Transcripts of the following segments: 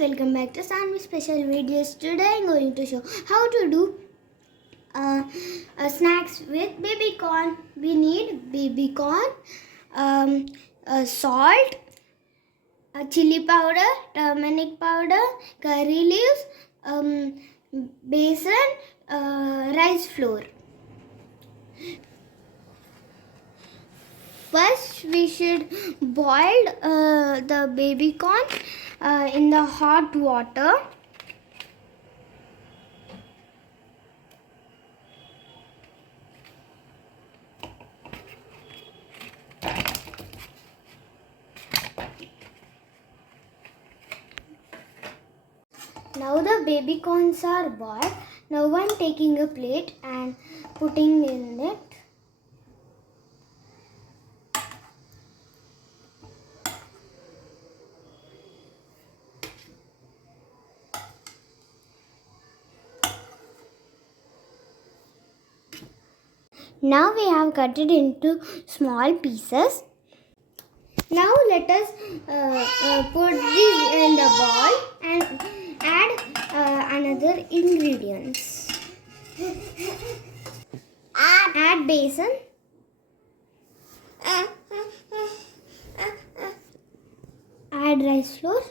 welcome back to Sanvi Special Videos. Today I'm going to show how to do snacks with baby corn. We need baby corn, salt, chili powder, turmeric powder, curry leaves, besan, rice flour. First, we should boil the baby corn in the hot water. Now the baby corns are boiled. Now I'm taking a plate and putting in it. Now we have cut it into small pieces. Now let us put this in the bowl and add another ingredients. Add besan. Add rice flour.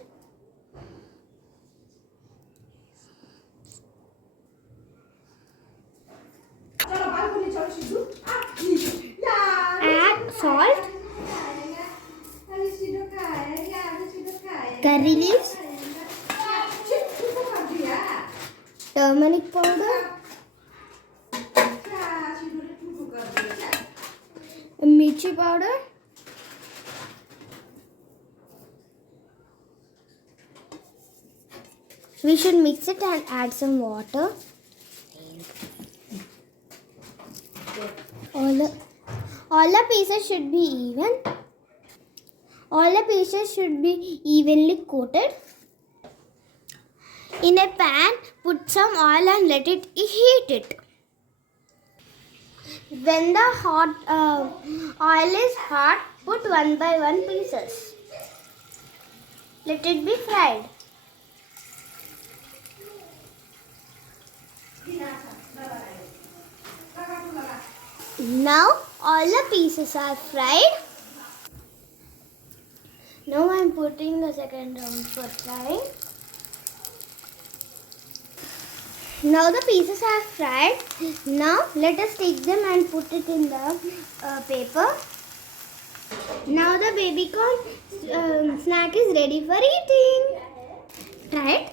Add salt, curry leaves, turmeric powder, mirchi powder, we should mix it and add some water. All the pieces should be even. All the pieces should be evenly coated. In a pan, put some oil and let it heat it. When the oil is hot, put one by one pieces. Let it be fried. Now all the pieces are fried. Now I am putting the second round for frying. Now the pieces are fried. Now let us take them and put it in the paper. Now the baby corn snack is ready for eating. Try it.